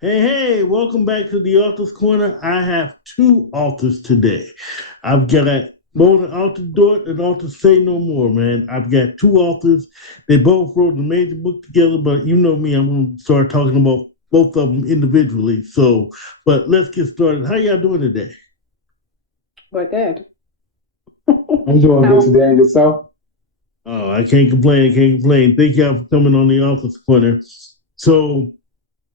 Hey, welcome back to the Author's Corner. I have two authors today. I've got Mona Altidort and Author Say No More, man. I've got two authors. They both wrote an amazing book together, but you know me, I'm going to start talking about both of them individually. But let's get started. How y'all doing today? We're good. I'm doing good How? today and yourself. Oh, I can't complain. I can't complain. Thank y'all for coming on the Author's Corner. So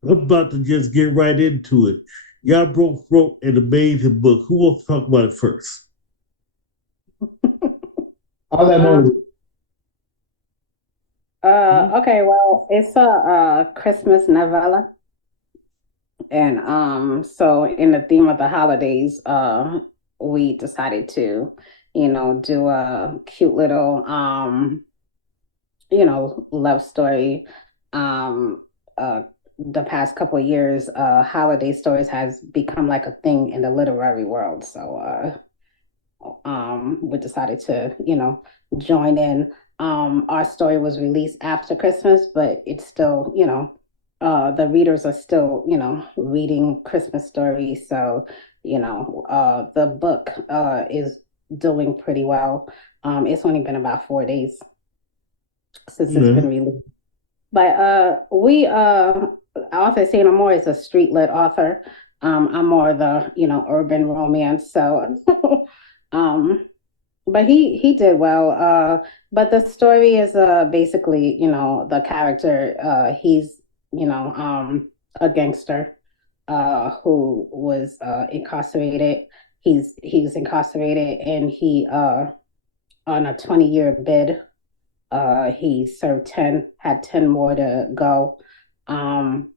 I'm about to just get right into it. Y'all both wrote an amazing book. Who wants to talk about it first? I'll let Um, Mona. Hmm? okay, well, it's a Christmas novella, and so in the theme of the holidays, we decided to, do a cute little, love story. Um, uh, the past couple of years, holiday stories has become like a thing in the literary world. So, we decided to, join in. Our story was released after Christmas, but it's still, the readers are still, reading Christmas stories. So, the book is doing pretty well. It's only been about 4 days since it's Yeah. been released. But author Saynomore is a street lit author. I'm more of the, urban romance. So um but he did well. But the story is basically, the character, he's, a gangster who was incarcerated. He's incarcerated, and he on a 20-year bid. He served 10, had 10 more to go. Um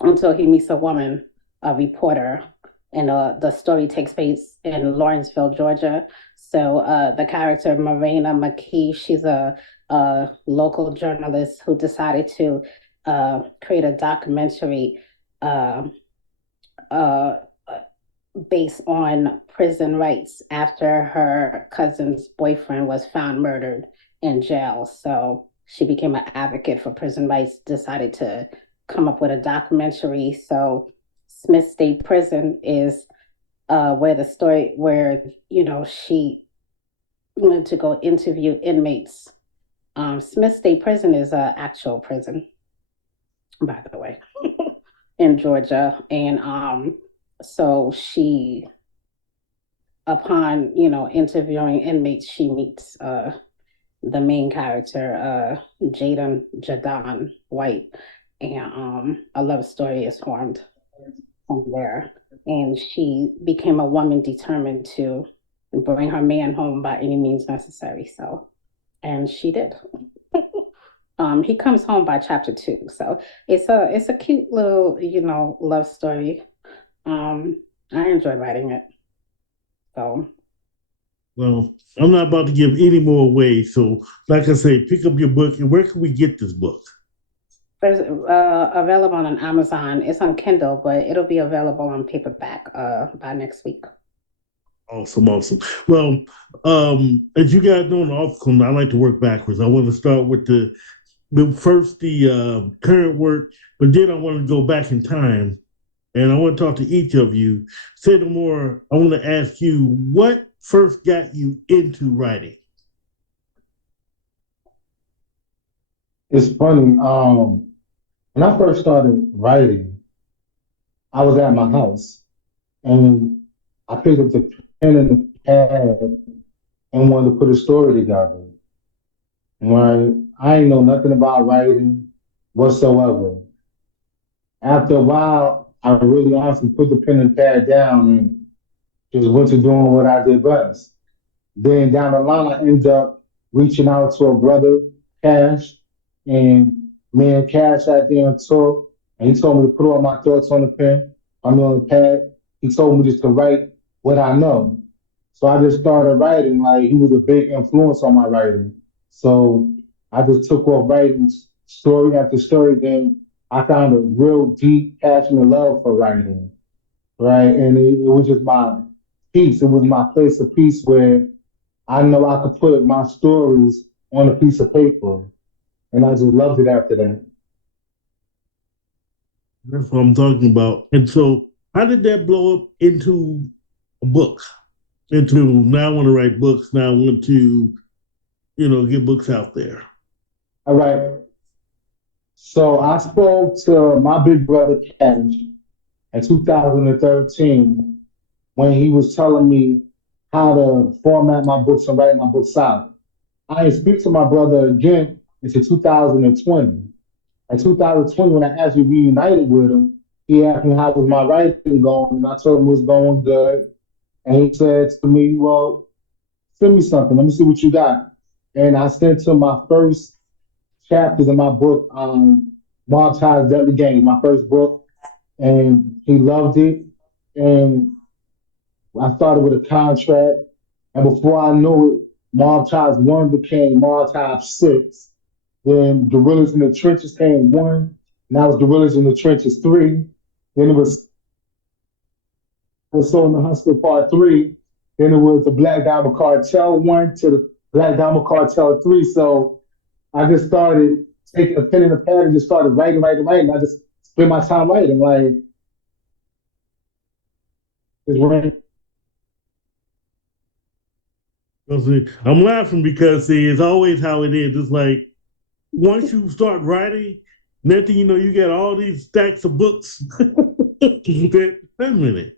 until he meets a woman, a reporter, and the story takes place in Lawrenceville, Georgia. So the character Morena McKee, she's a local journalist who decided to create a documentary uh, uh, based on prison rights after her cousin's boyfriend was found murdered in jail. So she became an advocate for prison rights, decided to come up with a documentary. So Smith State Prison is where the story, where, she went to go interview inmates. Smith State Prison is an actual prison, by the way, in Georgia. And so she upon interviewing inmates, she meets the main character, Jaden Jadon White, and a love story is formed from there. And she became a woman determined to bring her man home by any means necessary. So, and she did. He comes home by chapter two, so it's a cute little love story. I enjoy writing it. So Well, I'm not about to give any more away. So, like I say, pick up your book. And where can we get this book? there's available on Amazon. It's on Kindle, but it'll be available on paperback by next week. Awesome, awesome. Well, as you guys know, in the office, I like to work backwards. I want to start with the current work, but then I want to go back in time, and I want to talk to each of you. Say no more. I want to ask you what first got you into writing. It's funny. When I first started writing, I was at my house and I picked up the pen and the pad and wanted to put a story together. Right? I ain't know nothing about writing whatsoever. After a while, I really honestly put the pen and pad down and just went to doing what I did best. Then down the line, I ended up reaching out to a brother, Cash, and me and Cash sat there and talked. And he told me to put all my thoughts on the pen, I mean on the pad. He told me just to write what I know. So I just started writing. Like he was a big influence on my writing. So I just took off writing story after story. Then I found a real deep, passionate love for writing, right? And it was just my peace. It was my place of peace where I know I could put my stories on a piece of paper, and I just loved it after that. That's what I'm talking about. And so, how did that blow up into a book? Into now I want to write books. Now I want to, get books out there. All right. So I spoke to my big brother Cash in 2013 when he was telling me how to format my books and write my books out. I didn't speak to my brother again until 2020. In 2020, when I actually reunited with him, he asked me how was my writing going, and I told him it was going good. And he said to me, "Well, send me something. Let me see what you got." And I sent him my first chapters in my book, Mob Ties Deadly Games, my first book, and he loved it. And I started with a contract, and before I knew it, Mob Ties 1 became Mob Ties 6. Then Gorillas in the Trenches came 1. Now it's Gorillas in the Trenches 3. Then it was Soul in the Hustler Part 3. Then it was the Black Diamond Cartel 1 to the Black Diamond Cartel 3. So I just started taking a pen and a pad and just started writing, writing, writing. I just spent my time writing, like, just writing. I'm laughing because see, it's always how it is. It's like once you start writing, next thing you know, you get all these stacks of books. Wait a minute.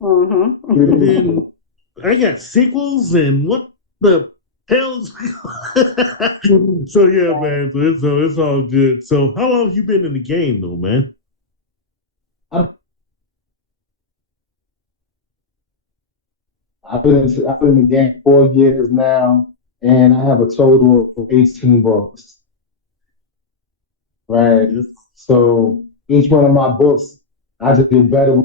And then I got sequels and what the hell's so yeah, man. So it's all good. So how long have you been in the game though, man? I'm, I've been in the game 4 years now, and I have a total of 18 books, right? Yes. So each one of my books, I just get better.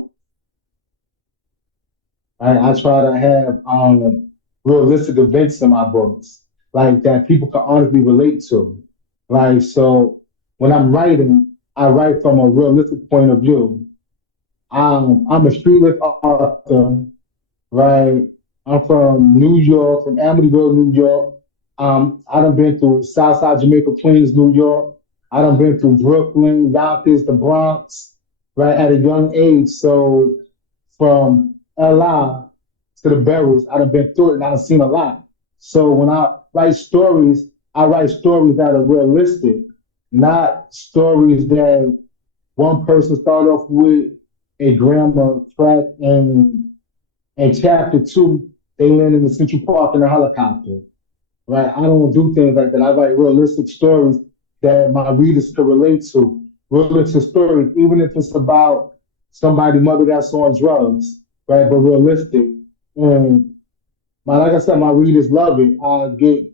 I try to have realistic events in my books, like that people can honestly relate to. Like so, when I'm writing, I write from a realistic point of view. I'm a streetlit author, right? I'm from New York, from Amityville, New York. I done been through Southside Jamaica, Queens, New York. I done been through Brooklyn, Yonkers, the Bronx, right at a young age. So from LA to the barrels, I done been through it and I done seen a lot. So when I write stories that are realistic, not stories that one person started off with a grammar track and chapter 2, they land in the Central Park in a helicopter, right? I don't do things like that. I write realistic stories that my readers can relate to. Realistic stories, even if it's about somebody's mother that's on drugs, right? But realistic. And like I said, my readers love it. I get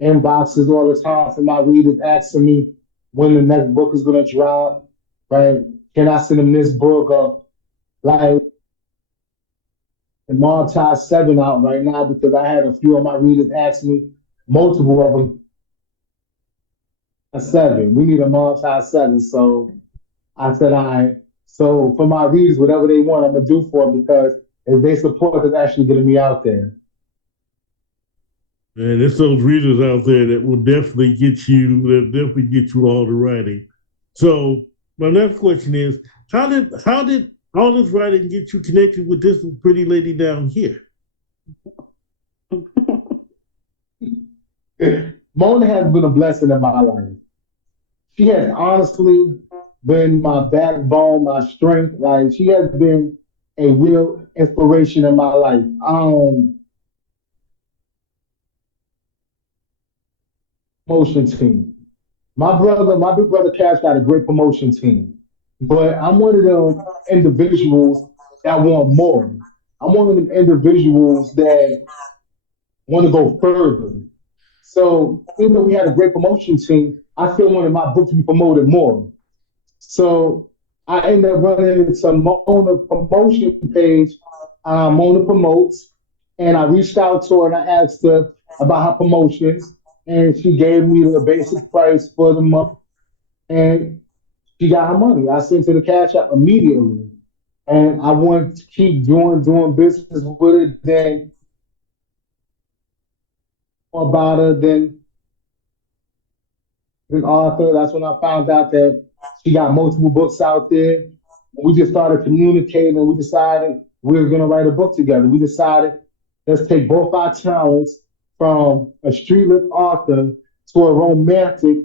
inboxes all the time from my readers asking me when the next book is gonna drop, right? Can I send them this book? Or like and Montage 7 out right now because I had a few of my readers ask me, multiple of them, a 7. We need a Montage 7. So I said, all right. So for my readers, whatever they want, I'm going to do for them because if they support, it's actually getting me out there. And there's those readers out there that will definitely get you all the writing. So my next question is, how did all this writing get you connected with this pretty lady down here? Mona has been a blessing in my life. She has honestly been my backbone, my strength. Like she has been a real inspiration in my life. Promotion team. My big brother Cash got a great promotion team. But I'm one of them individuals that want more. I'm one of them individuals that want to go further. So even though we had a great promotion team, I still wanted my book to be promoted more. So I ended up running into Mona promotion page, Mona Promotes, and I reached out to her and I asked her about her promotions, and she gave me the basic price for the month, and she got her money. I sent her the cash app immediately, and I wanted to keep doing business with it. Then about her than Arthur. That's when I found out that She got multiple books out there. We just started communicating and we decided we were going to write a book together. We decided let's take both our talents from a street lit author to a romantic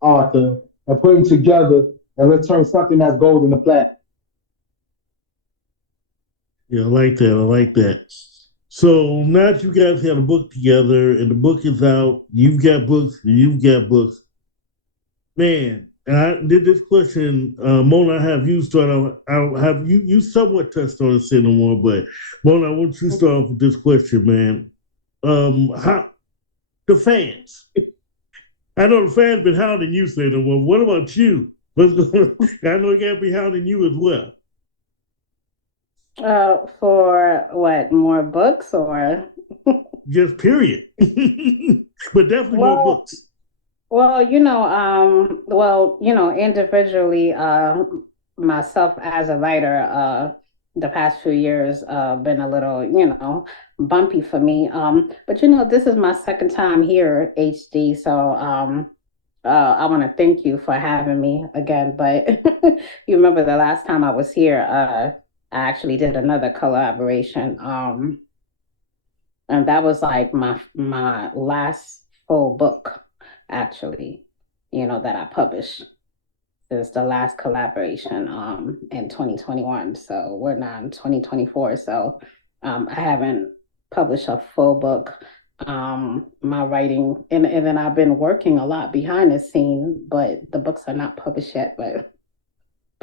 author and put them together and let's turn something that's gold into platinum. Yeah, I like that. I like that. So now that you guys got a book together and the book is out, you've got books and you've got books. Man, and I did this question, Mona. I have you start off. I have you. You somewhat touched on it, say no more, but Mona, I want you to start off with this question, man. How the fans? I know the fans been hounding you, say no more. What about you? What's going on? I know they got to be hounding you as well. For what, more books or? Just period. But definitely more Well, books. individually, myself as a writer, the past few years, been a little, bumpy for me. But this is my second time here, HD. So, I want to thank you for having me again. But you remember the last time I was here, I actually did another collaboration. And that was like my last full book, actually, that I published. Is the last collaboration in 2021. So we're now in 2024. So I haven't published a full book. My writing and then I've been working a lot behind the scenes, but the books are not published yet. But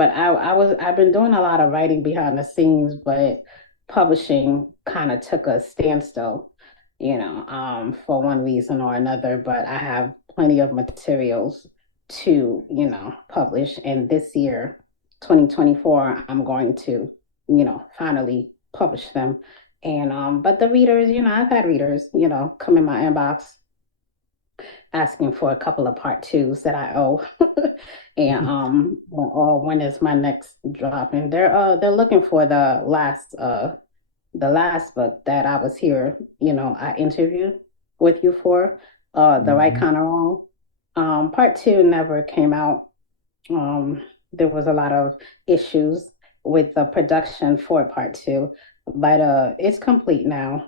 I've been doing a lot of writing behind the scenes, but publishing kind of took a standstill, for one reason or another. But I have plenty of materials to, publish. And this year, 2024, I'm going to, finally publish them. And but the readers, I've had readers, come in my inbox asking for a couple of part twos that I owe. And or when is my next drop? And they're looking for the last book that I was here, I interviewed with you for, The Right Mhm. Kind of Wrong. Part two never came out. There was a lot of issues with the production for part two, but it's complete now.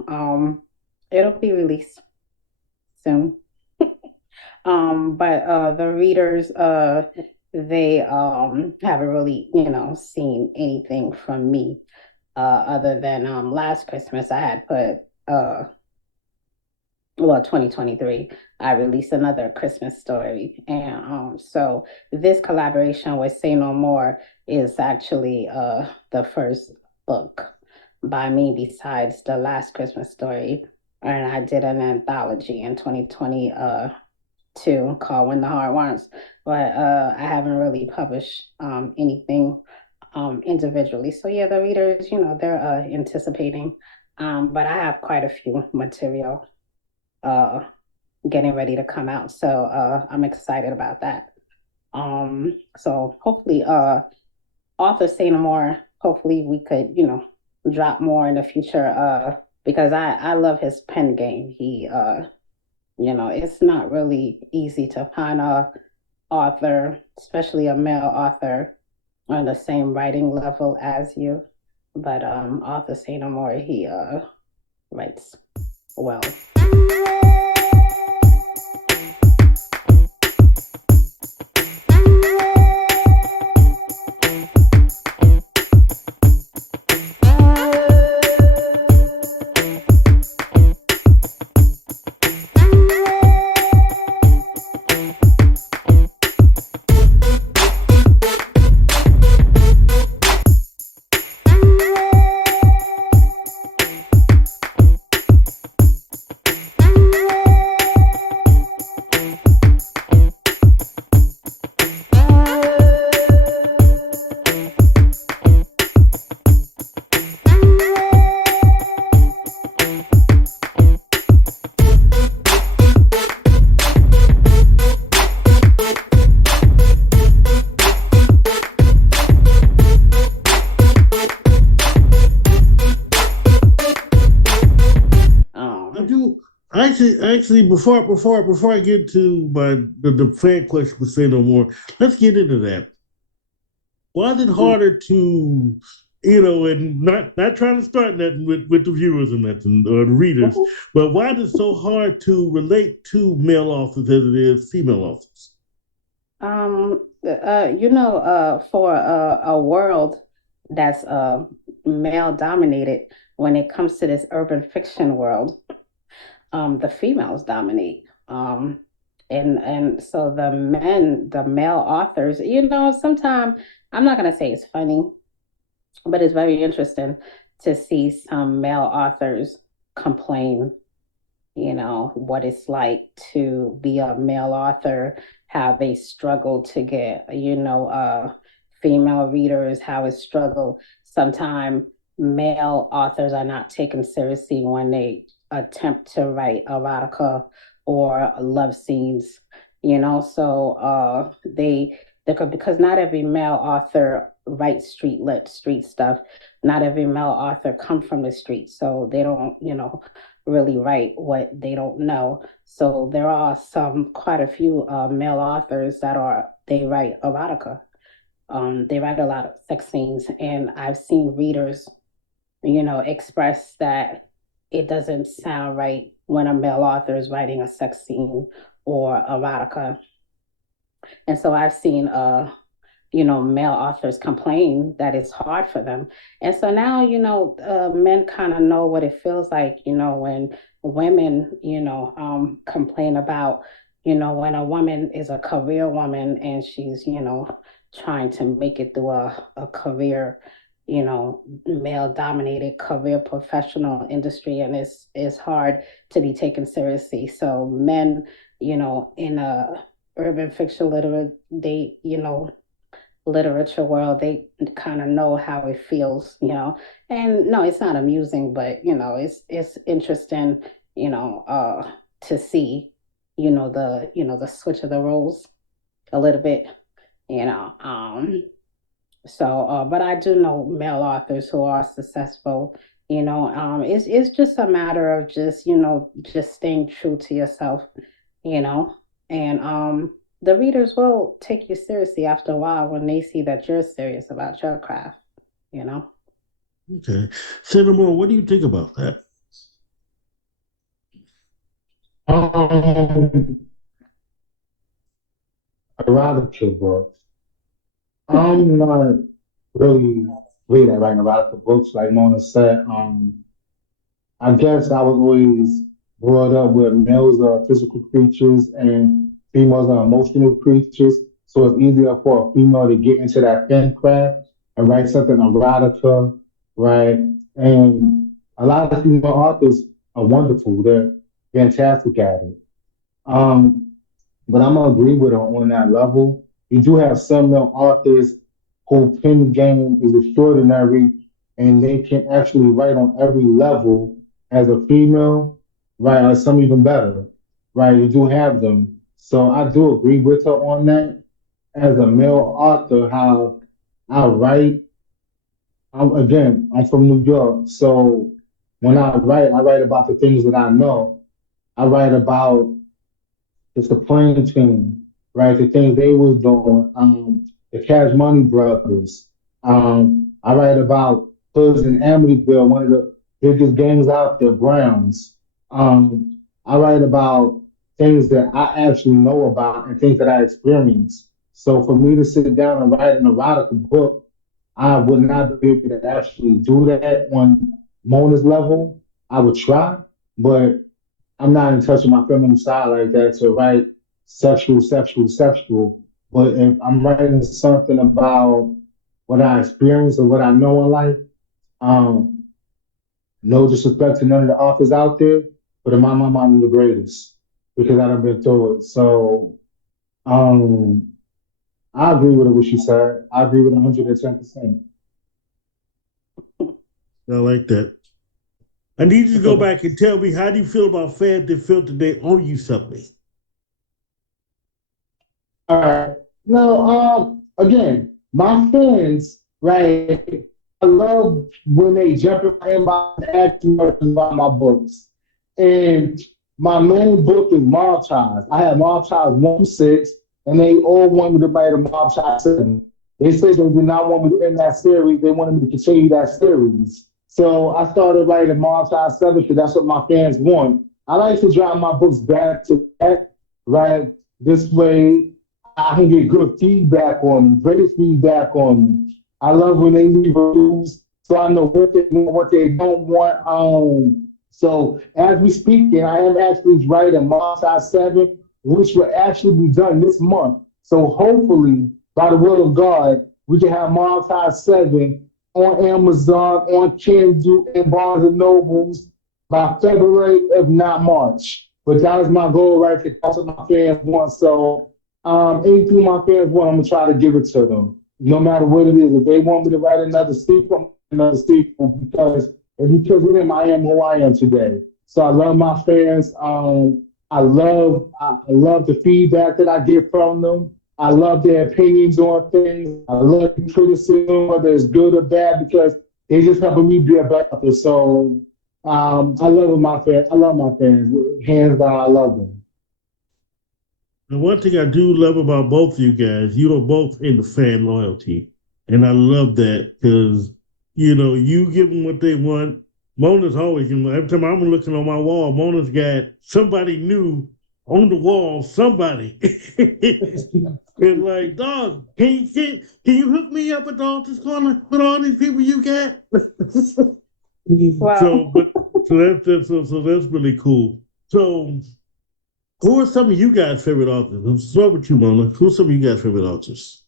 It'll be released soon. But the readers, they haven't really, seen anything from me, other than last Christmas I had put 2023, I released another Christmas story. And so this collaboration with Say No More is actually the first book by me besides the last Christmas story. And I did an anthology in 2022 called When the Heart Wants, but I haven't really published anything individually. So yeah, the readers, they're anticipating. But I have quite a few material uh getting ready to come out. So I'm excited about that. So hopefully author Say No More, hopefully we could, drop more in the future because I love his pen game. He it's not really easy to find a author, especially a male author on the same writing level as you. But author Say No More, he writes well. I do actually before I get to the fan question for Say No More, let's get into that. Was it harder to, and not trying to start nothing with the viewers and nothing or the readers, but why is it so hard to relate to male authors as it is female authors? For a world that's male dominated, when it comes to this urban fiction world, the females dominate. And so the male authors, sometimes I'm not gonna say it's funny, but it's very interesting to see some male authors complain, what it's like to be a male author, how they struggle to get, female readers, how it struggle. Sometimes male authors are not taken seriously when they attempt to write erotica or love scenes, so because not every male author writes street stuff. Not every male author come from the street, so they don't, really write what they don't know. So there are quite a few male authors they write erotica. They write a lot of sex scenes, and I've seen readers, express that it doesn't sound right when a male author is writing a sex scene or erotica. And so I've seen male authors complain that it's hard for them. And so now, men kind of know what it feels like, when women, complain about, when a woman is a career woman and she's, trying to make it through a career, male dominated career professional industry. And it's hard to be taken seriously. So men, in a urban fiction literature world, they kind of know how it feels, and no, it's not amusing, but it's interesting, to see, the switch of the roles a little bit, you know but I do know male authors who are successful. It's just a matter of just staying true to yourself, you know and the readers will take you seriously after a while when they see that you're serious about your craft, you know. Okay. Saynomore, what do you think about that? Um, erotica books. I'm not really reading writing erotica books like Mona said. I guess I was always brought up where males are physical creatures and females are emotional creatures. So it's easier for a female to get into that pen craft and write something erotica, right? And a lot of female authors are wonderful. They're fantastic at it. Um, but I'm gonna agree with her on that level. You do have some male authors who pen game is extraordinary, and they can actually write on every level as a female, right? Or some even better, right? You do have them. So I do agree with her on that. As a male author, how I write, I'm from New York, so when I write about the things that I know. I write about it's the playing team, right? The things they was doing. The Cash Money Brothers. I write about Hoods in Amityville, one of the biggest gangs out there, Browns. I write about things that I actually know about and things that I experienced. So for me to sit down and write an erotica book, I would not be able to actually do that on Mona's level. I would try, but I'm not in touch with my feminine side like that to write sexual. But if I'm writing something about what I experienced or what I know in life, um, no disrespect to none of the authors out there, but in my mind, I'm the greatest because I've been through it. So um, I agree with what she said. I agree with 110%. I like that. I need you to go back and tell me, how do you feel about fans that feel that they owe you something? All right. Now, again, my friends, right? I love when they jump in my inbox and ask me about my books. And my main book is Mob Ties. I have Mob Ties 1 to 6, and they all want me to write a Mob Ties 7. They said they did not want me to end that series. They wanted me to continue that series. So I started writing multi-seven because that's what my fans want. I like to drop my books back to back, right? This way I can get good feedback on them, great feedback on them. I love when they leave reviews so I know what they want, what they don't want. So as we speak, and I am actually writing multi seven, which will actually be done this month. So hopefully, by the will of God, we can have multi seven on Amazon, on Kindle, and Barnes and Nobles by February, if not March. But that is my goal right there. That's what my fans want. So anything my fans want, I'm gonna try to give it to them, no matter what it is. If they want me to write another sequel, because and because of them, I am who I am today. So I love my fans. I love the feedback that I get from them. I love their opinions on things. I love the criticism, whether it's good or bad, because they just helping me be a better. So I love my fans. I love my fans. Hands down, I love them. And one thing I do love about both of you guys, you are both into fan loyalty. And I love that because, you give them what they want. Mona's always, every time I'm looking on my wall, Mona's got somebody new on the wall, somebody. And like, dog, can you hook me up at the Altus Corner with all these people you got? Wow. So that's really cool. So who are some of you guys' favorite authors? Let's start with you, Mona. Who are some of you guys' favorite authors?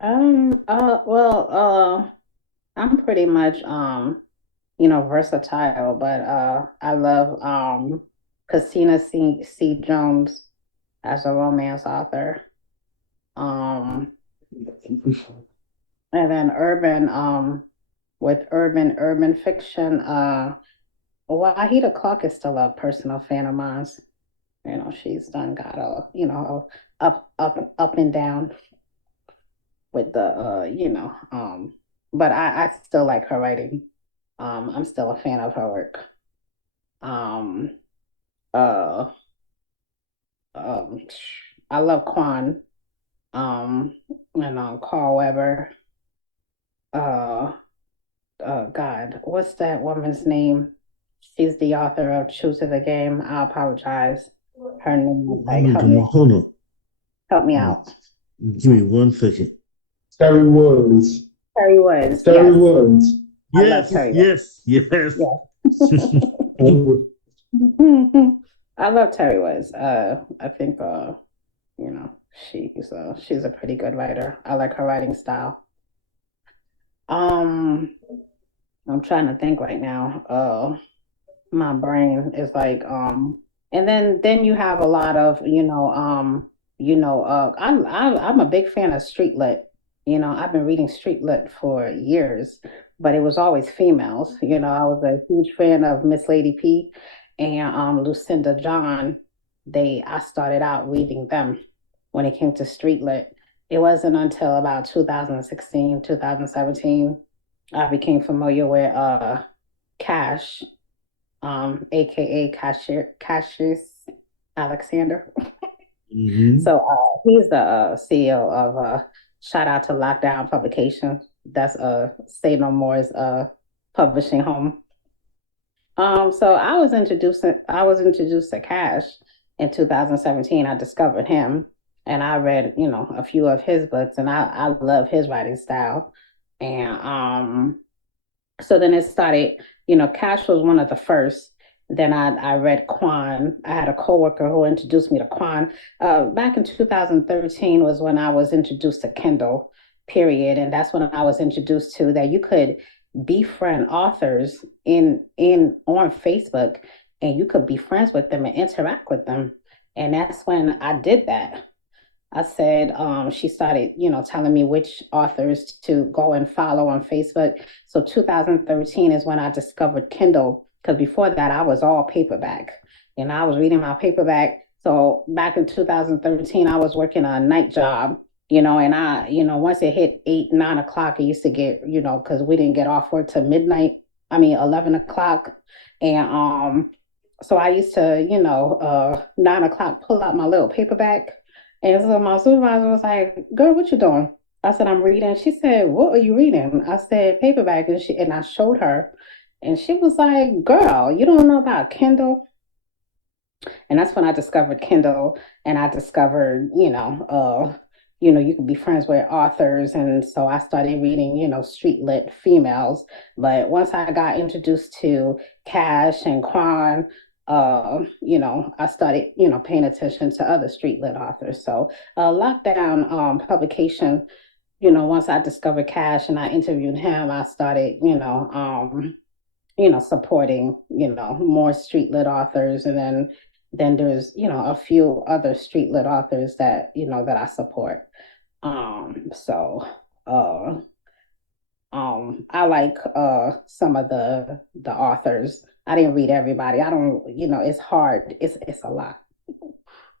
Well, I'm pretty much, versatile, but I love Christina C. Jones as a romance author. Um, and then with urban fiction, Wahida Clark is still a personal fan of mine. She's done got up and down with the but I still like her writing. I'm still a fan of her work. Um, uh, um, I love Quan. Carl Weber. Uh, God, what's that woman's name? She's the author of Choose the Game. I apologize. Her name is like Hold on. help me out. Give me 1 second. Terry Woods. Terry Woods, Terry yes. Woods. I love Yes, Terry yes, yes. Woods. I love Terry Woods. I think you know, she's a pretty good writer. I like her writing style. Um, I'm trying to think right now. My brain is like and then you have a lot of I'm a big fan of street lit. I've been reading street lit for years, but it was always females. I was a huge fan of Miss Lady P and Lucinda John. I started out reading them when it came to street lit. It wasn't until about 2016, 2017 I became familiar with Cash, aka Cassius Alexander. Hmm. So he's the CEO of shout out to Lockdown Publications. That's Say No More's publishing home. So I was introduced to Cash in 2017. I discovered him and I read, a few of his books and I love his writing style. And so then it started, Cash was one of the first. Then I read Quan. I had a coworker who introduced me to Quan. Back in 2013 was when I was introduced to Kindle, period. And that's when I was introduced to that you could befriend authors in on Facebook and you could be friends with them and interact with them. And that's when I did that. I said, she started, telling me which authors to go and follow on Facebook. So 2013 is when I discovered Kindle, because before that I was all paperback. And I was reading my paperback. So back in 2013, I was working a night job, and once it hit 8, 9 o'clock, I used to get, because we didn't get off work till midnight. I mean, 11 o'clock. And so I used to, 9 o'clock, pull out my little paperback And so my supervisor was like, "Girl, what you doing?" I said, "I'm reading." She said, "What are you reading?" I said, "Paperback." And I showed her, and she was like, "Girl, you don't know about Kindle?" And that's when I discovered Kindle, and I discovered, you could be friends with authors, and so I started reading, street lit females. But once I got introduced to Cash and Quan, I started, paying attention to other street lit authors. So lockdown publication, once I discovered Cash and I interviewed him, I started, supporting, more street lit authors. And then there's, a few other street lit authors that, that I support. So uh I like some of the authors. I didn't read everybody. I don't, it's hard. It's a lot.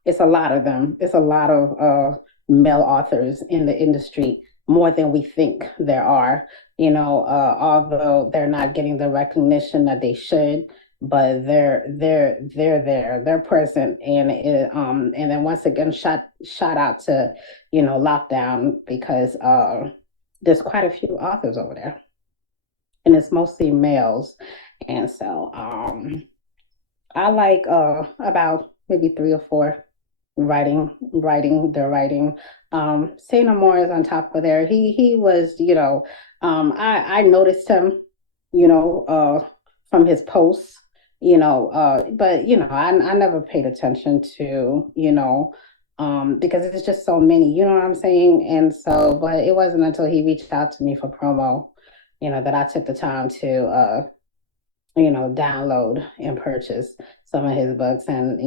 It's a lot of them. It's a lot of male authors in the industry, more than we think there are. Although they're not getting the recognition that they should, but they're there. They're present, and then once again, shout out to Lockdown, because there's quite a few authors over there, and it's mostly males, and so I like about maybe three or four writing. Say No More is on top of there. He was, I noticed him, from his posts, but I never paid attention to, because it's just so many, you know what I'm saying? And so, but it wasn't until he reached out to me for promo, that I took the time to download and purchase some of his books. And,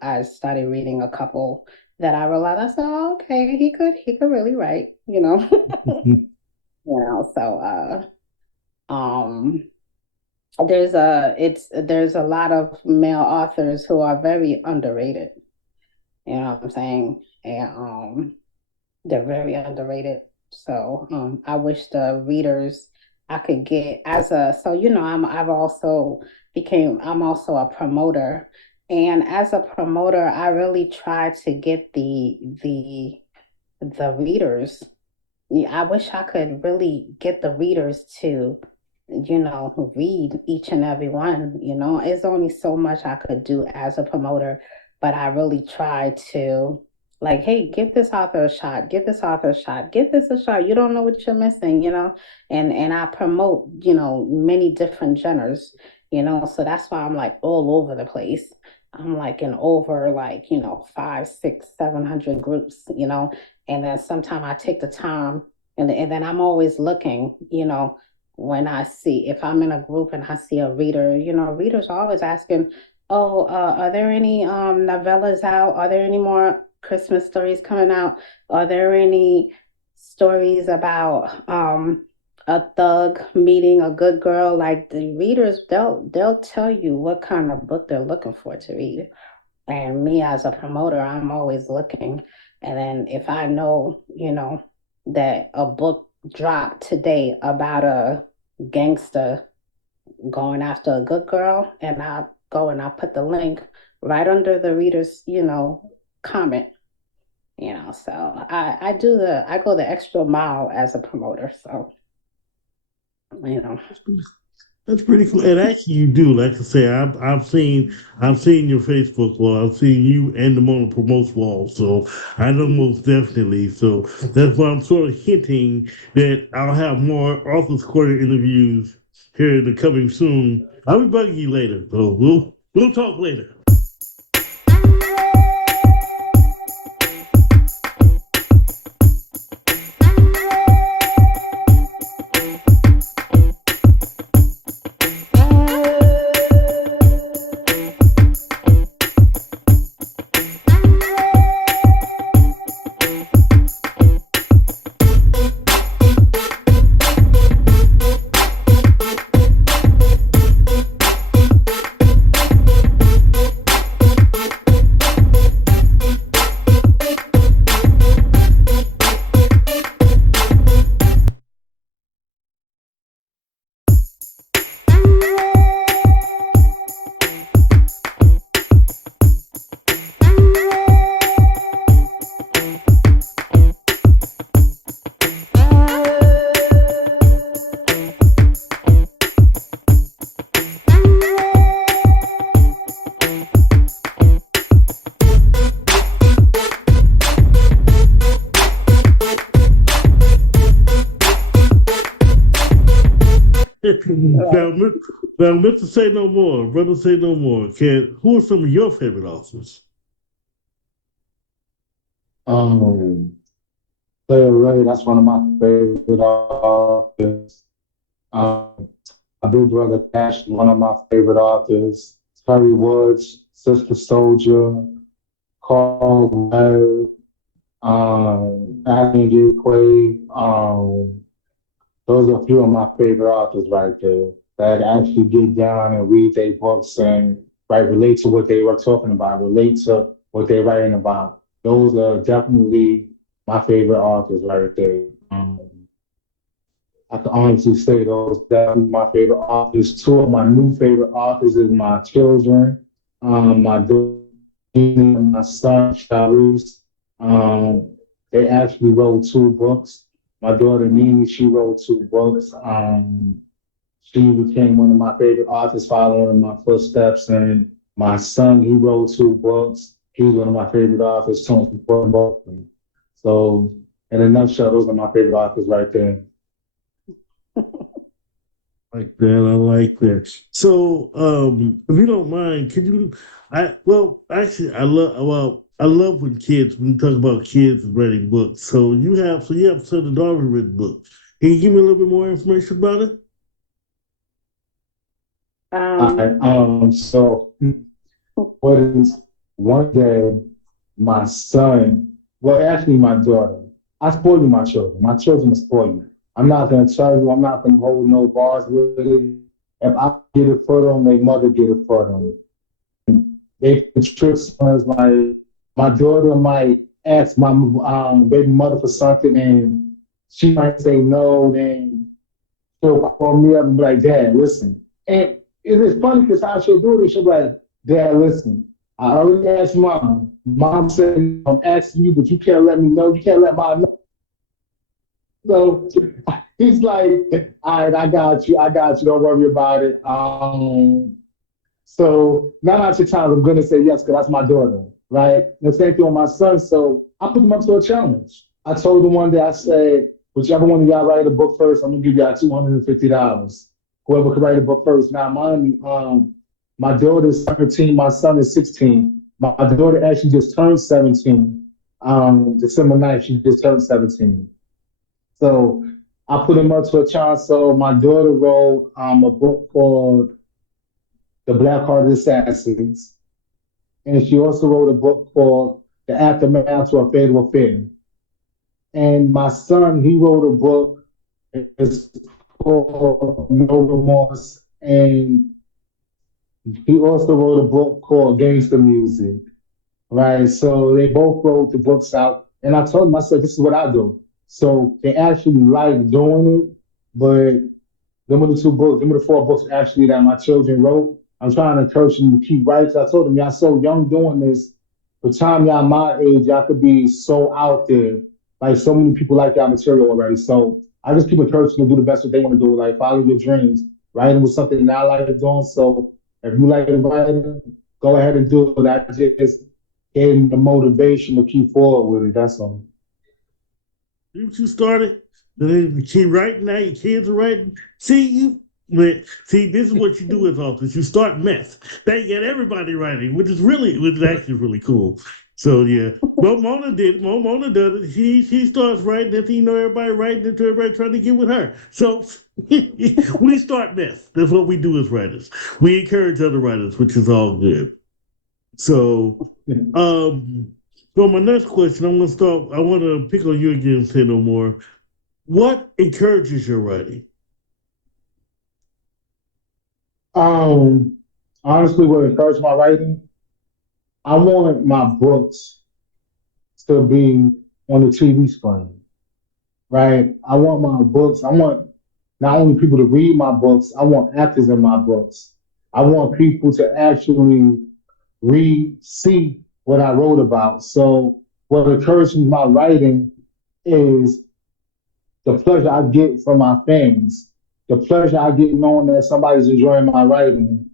I started reading a couple that I realized, I said, oh, okay, he could really write, so um there's a lot of male authors who are very underrated, you know what I'm saying? And they're very underrated. So I wish the readers I could get as a so I'm also a promoter. And as a promoter, I really try to get the readers. Yeah, I wish I could really get the readers to, read each and every one. It's only so much I could do as a promoter, but I really try to, like, hey, give this author a shot, give this author a shot, give this a shot. You don't know what you're missing, and I promote, many different genres, so that's why I'm like all over the place. I'm like in over like, five, six, 700 groups, and then sometimes I take the time, and then I'm always looking, when I see, if I'm in a group and I see a reader, readers are always asking, oh, are there any novellas out? Are there any more Christmas stories coming out? Are there any stories about a thug meeting a good girl? Like, the readers, they'll tell you what kind of book they're looking for to read. And me as a promoter, I'm always looking. And then if I know, that a book dropped today about a gangster going after a good girl, and I go and I put the link right under the reader's, comment, so I go the extra mile as a promoter. So, you know. That's pretty cool. And actually, you do. Like I say, I've seen your Facebook wall. I've seen you and the Mona promotes wall. So I know most definitely. So that's why I'm sort of hinting that I'll have more Authors Corner interviews here in the coming soon. I'll be bugging you later. So we'll talk later. Right. Now, Mr. Say No More, brother, say no more. Who are some of your favorite authors? Um, Player Ray, that's one of my favorite authors. Um, my big brother Cash, one of my favorite authors. Terry Woods, Sister Soldier, Carl Webb, Alan Gakeway. Those are a few of my favorite authors right there that actually get down and read their books and right relate to what they were talking about, relate to what they're writing about. Those are definitely my favorite authors right there. I can honestly say those definitely my favorite authors. Two of my new favorite authors is my children, my daughter and my son Charisse. Um, they actually wrote two books. My daughter Nini, she wrote two books. She became one of my favorite authors, following in my footsteps. And my son, he wrote two books. He's one of my favorite authors, Tony both. So, in a nutshell, those are my favorite authors right there. Like that, I like that. So, if you don't mind, could you? Actually, I love when you talk about kids writing books. So you have a son and daughter who written books. Can you give me a little bit more information about it? Um, So what is one day my son, well, actually my daughter, I spoil you my children. My children will spoil you. I'm not gonna tell you, I'm not gonna hold no bars with it. If I get it for them, they mother get it for them. They can trick sons like my daughter might ask my baby mother for something and she might say no, then she'll call me up and be like, Dad, listen. And it is funny because how she'll do it, she'll be like, Dad, listen. I already asked mom. Mom said, I'm asking you, but you can't let me know. You can't let mom know. So he's like, all right, I got you. I got you. Don't worry about it. So 9 out of 10 times I'm gonna say yes because that's my daughter, right? The same thing with my son. So I put them up to a challenge. I told him one day, I said, whichever one of y'all write a book first, I'm gonna give y'all $250. Whoever can write a book first. Now, my daughter is 17, my son is 16. My daughter actually just turned 17. December 9th, she just turned 17. So I put him up to a challenge. So my daughter wrote a book called The Black Hearted Assassins. And she also wrote a book called The Aftermath to a Fatal Affair. And my son, he wrote a book. It's called No Remorse. And he also wrote a book called Gangster Music. Right. So they both wrote the books out. And I told them, I said, this is what I do. So they actually like doing it, but them are the two books, them are the four books actually that my children wrote. I'm trying to encourage them to keep writing. So I told them, y'all so young doing this. For time y'all my age, y'all could be so out there. Like so many people like y'all material already. So I just keep encouraging them to do the best that they want to do. Like follow your dreams. Writing was something that I like doing. So if you like writing, go ahead and do it. I just gave them the motivation to keep forward with it. That's all. You started, then you keep writing now, your kids are writing. See, this is what you do as authors. You start mess. They get everybody writing, which is actually really cool. So yeah. Well Mona did Mona does it. She starts writing and you know everybody writing into everybody trying to get with her. So we start mess. That's what we do as writers. We encourage other writers, which is all good. So um so my next question, I want to pick on you again, say no more. What encourages your writing? Um, Honestly, what encouraged my writing, I want my books to be on the TV screen, right? I want not only people to read my books, I want actors in my books. I want people to actually see what I wrote about. So what encourages my writing is the pleasure I get from my fans, the pleasure I get knowing that somebody's enjoying my writing,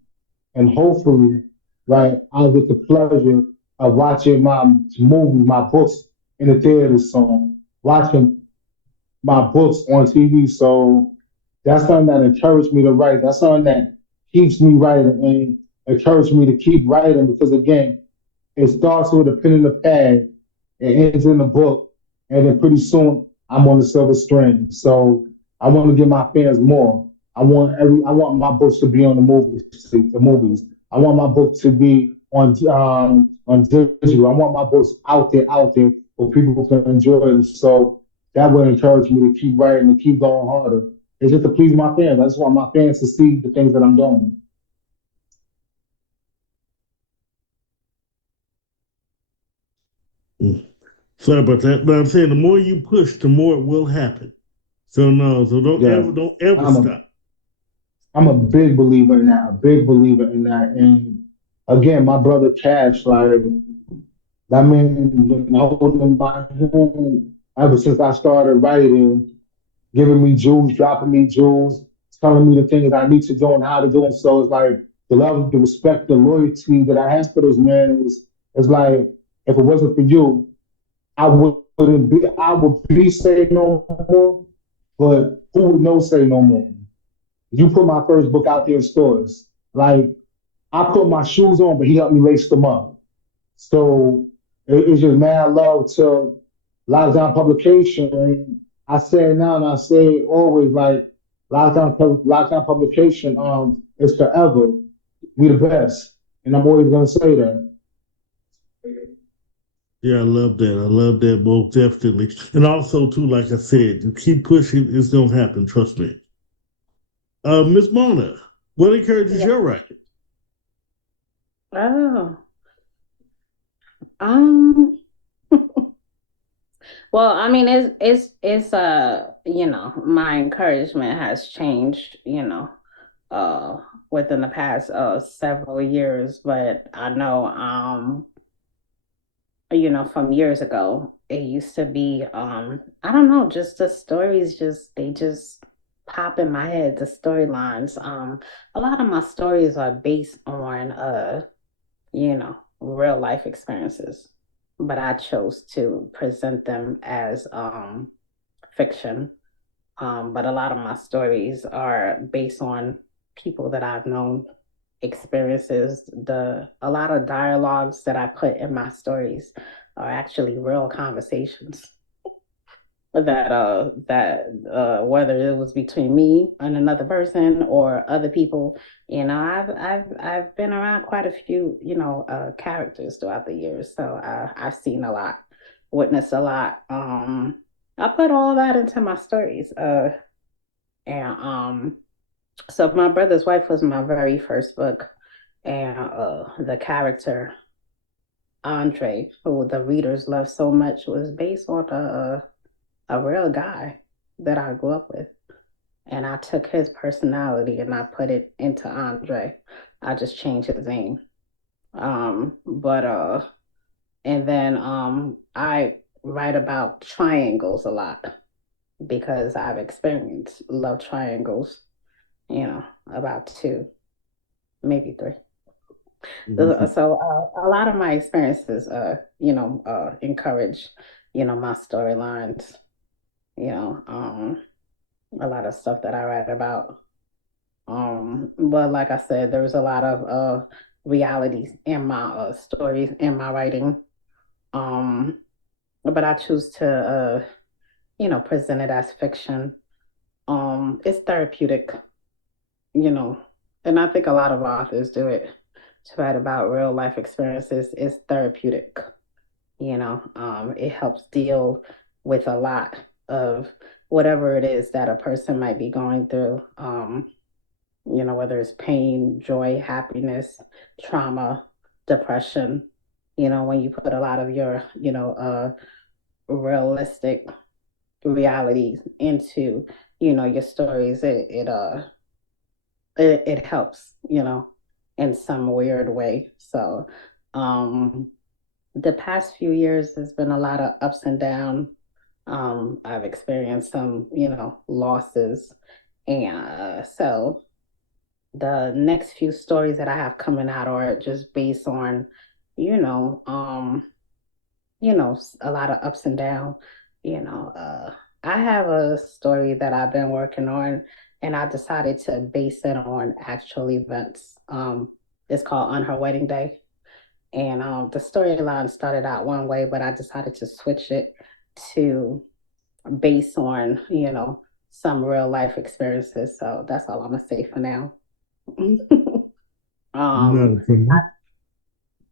and hopefully, right, I'll get the pleasure of watching my movies, my books in the theater, so watching my books on TV. So that's something that encouraged me to write. That's something that keeps me writing and encouraged me to keep writing because again, it starts with a pen and a pad, it ends in a book, and then pretty soon I'm on the silver string. So I want to give my fans more. I want my books to be on the movies. I want my book to be on digital. I want my books out there where people can enjoy them. So that would encourage me to keep writing and keep going harder. It's just to please my fans. I just want my fans to see the things that I'm doing. Mm. Sorry about that, but I'm saying the more you push, the more it will happen. So no, so Yeah, don't ever I'm a stop. I'm a big believer in that. A big believer in that. And again, my brother Cash, like that man been holding my hand ever since I started writing, giving me jewels, dropping me jewels, telling me the things I need to do and how to do them. So it's like the love, the respect, the loyalty that I have for this man is like if it wasn't for you, I would be say no more, but who would know say no more? You put my first book out there in stores. Like I put my shoes on, but he helped me lace them up. So it's just mad love to Lockdown Publication. And I say it now and I say it always like Lockdown Publication is forever. We the best. And I'm always gonna say that. Yeah, I love that. I love that most definitely. And also too, like I said, you keep pushing, it's gonna happen. Trust me. Miss Mona, what encourages Yeah. your writing? Oh, um, well, I mean, my encouragement has changed, uh, within the past several years, but I know, from years ago, it used to be, I don't know, just the stories they just pop in my head, the storylines. A lot of my stories are based on real life experiences, but I chose to present them as fiction. But a lot of my stories are based on people that I've known, experiences. The A lot of dialogues that I put in my stories are actually real conversations that whether it was between me and another person or other people. I've been around quite a few characters throughout the years, so I've seen a lot, witnessed a lot. I put all that into my stories, and so my brother's wife was my very first book, and the character Andre, who the readers love so much, was based on a real guy that I grew up with. And I took his personality and I put it into Andre. I just changed his name. But and then I write about triangles a lot because I've experienced love triangles, about two, maybe three. Mhm. So a lot of my experiences, encourage, my storylines, you know, um, a lot of stuff that I write about. But like I said, there's a lot of realities in my stories, in my writing. Um, but I choose to, present it as fiction. It's therapeutic, you know, and I think a lot of authors do it to write about real life experiences. It's therapeutic, it helps deal with a lot of whatever it is that a person might be going through. Whether it's pain, joy, happiness, trauma, depression, when you put a lot of your, realistic realities into, your stories, it helps, in some weird way. So, the past few years has been a lot of ups and downs. I've experienced some, losses. And so the next few stories that I have coming out are just based on, you know, um, a lot of ups and downs. You know, uh, I have a story that I've been working on and I decided to base it on actual events. It's called On Her Wedding Day. And the storyline started out one way, but I decided to switch it to base on, some real life experiences. So that's all I'm gonna say for now. um, No, from me.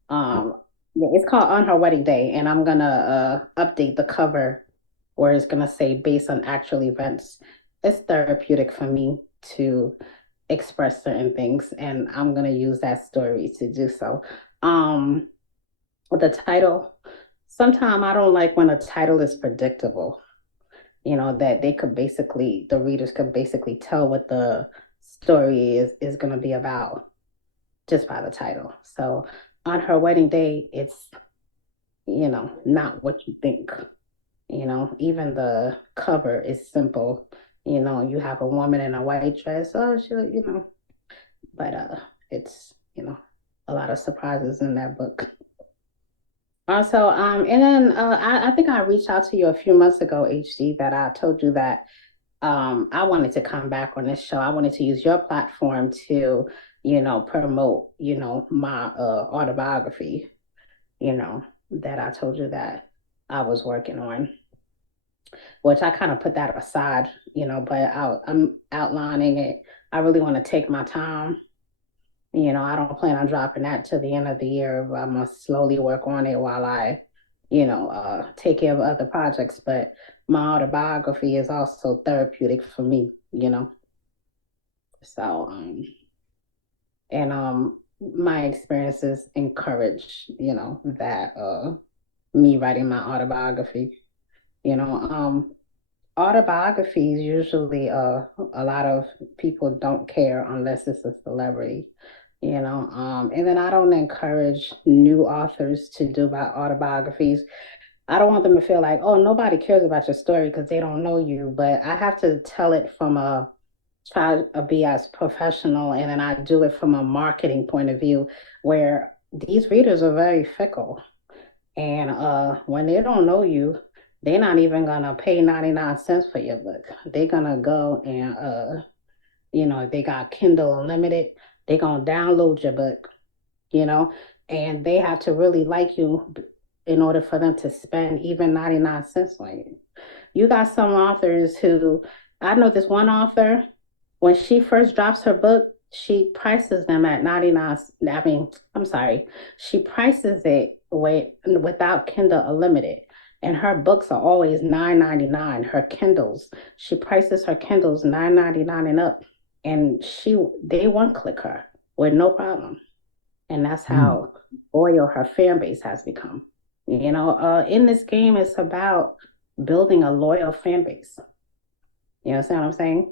um, yeah, it's called On Her Wedding Day, and I'm gonna update the cover where it's gonna say based on actual events. It's therapeutic for me to express certain things, and I'm gonna use that story to do so. Um, the title, sometimes I don't like when a title is predictable, that the readers could basically tell what the story is going to be about just by the title. So on her wedding day, it's, not what you think. Even the cover is simple. You have a woman in a white dress. Oh, but it's, a lot of surprises in that book. Also, and then I think I reached out to you a few months ago, HD, that I told you that I wanted to come back on this show. I wanted to use your platform to, promote, my autobiography, that I told you that I was working on, which I kind of put that aside, but I'm outlining it. I really want to take my time. I don't plan on dropping that till the end of the year. But I'm gonna slowly work on it while I, take care of other projects. But my autobiography is also therapeutic for me, So, and my experiences encourage, that me writing my autobiography. You know, autobiographies usually a lot of people don't care unless it's a celebrity. And then I don't encourage new authors to do my autobiographies. I don't want them to feel like, oh, nobody cares about your story because they don't know you. But I have to tell it from a try to be as professional, and then I do it from a marketing point of view where these readers are very fickle. And when they don't know you, they're not even gonna pay 99 cents for your book. They're gonna go and if they got Kindle Unlimited, they're gonna download your book, you know, and they have to really like you in order for them to spend even 99 cents on you. You got some authors who, I know this one author, when she first drops her book, she prices them at 99. I mean, I'm sorry, she prices it without Kindle Unlimited. And her books are always $9.99. Her Kindles, she prices her Kindles $9.99 and up. And they one click her with no problem. And that's Mm. how loyal her fan base has become. In this game, it's about building a loyal fan base. You understand what I'm saying?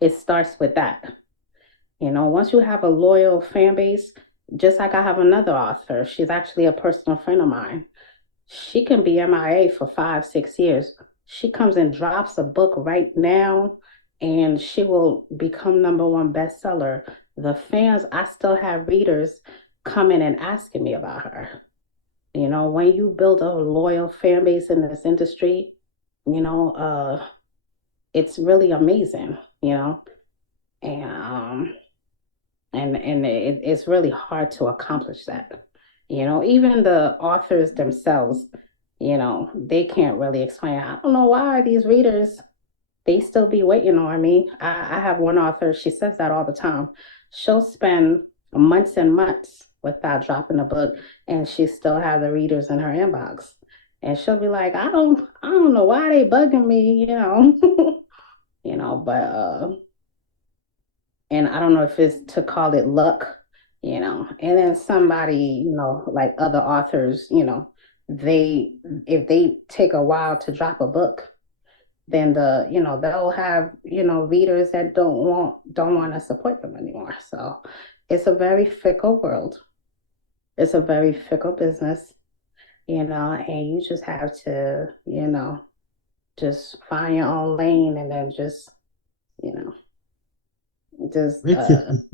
It starts with that. Once you have a loyal fan base, just like I have another author, she's actually a personal friend of mine. She can be MIA for 5, 6 years. She comes and drops a book right now, and she will become #1 bestseller. The fans, I still have readers coming and asking me about her. When you build a loyal fan base in this industry, you know, uh, it's really amazing, and it's really hard to accomplish that. Even the authors themselves, they can't really explain. I don't know why these readers, they still be waiting on me. I have one author, she says that all the time. She'll spend months and months without dropping a book, and she still have the readers in her inbox. And she'll be like, I don't know why they bugging me, but and I don't know if it's to call it luck, and then somebody, like other authors, they if they take a while to drop a book, then they'll have, readers that don't want to support them anymore. So it's a very fickle world. It's a very fickle business, and you just have to, just find your own lane, and then just, you know, just It's just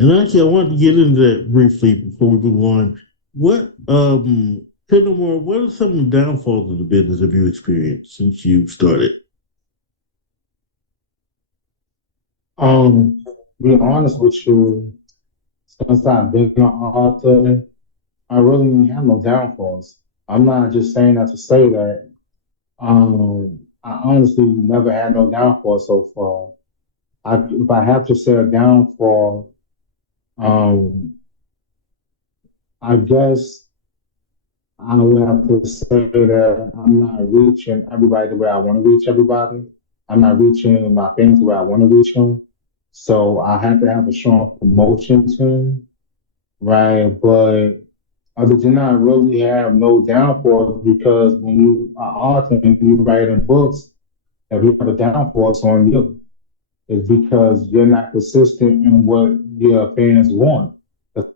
And actually, I wanted to get into that briefly before we move on. What, tell me more, what are some of the downfalls of the business have you experienced since you started? Be honest with you, since I've been an author, I really didn't have no downfalls. I'm not just saying that to say that. I honestly never had no downfall so far. If I have to say a downfall, um, I guess I would have to say that I'm not reaching everybody the way I want to reach everybody. I'm not reaching my fans the way I want to reach them. So I have to have a strong promotion team, right? But other than that, I really have no downfalls because when you are authoring, you writing books, if you have a downfall, it's on you. It's because you're not consistent in what your fans want.